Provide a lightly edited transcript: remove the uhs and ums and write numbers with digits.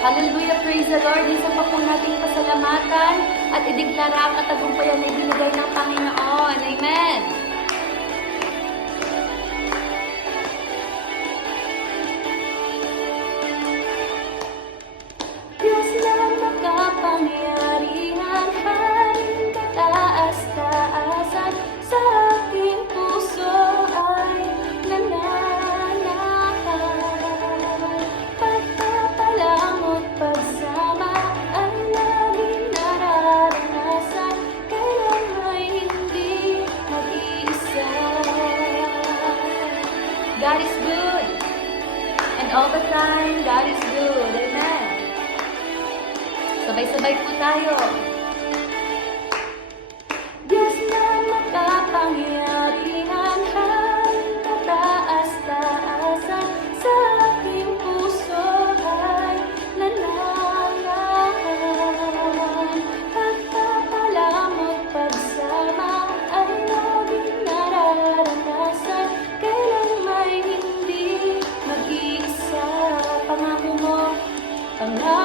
Hallelujah, praise the Lord. Isa pa po nating pasalamatan at ideklara ang katagumpayan na ibinigay ng Panginoon. Amen. Diyos na makapangyarihan, Haring kataas-taasan, sa aking puso ay nananahan. Pagpapalamot pagsama ay laging nararanasan, kailan may hindi mag-iisa. God is good, and all the time, God is good. Amen. Sabay-sabay po tayo. Diyos na makapangyarihan, Haring kataas-taasan, sa aking puso ay nananahan. Pagpapalamot pagsama ay laging nararanasan, kailan may hindi mag-iisa. Pangako mo, pangako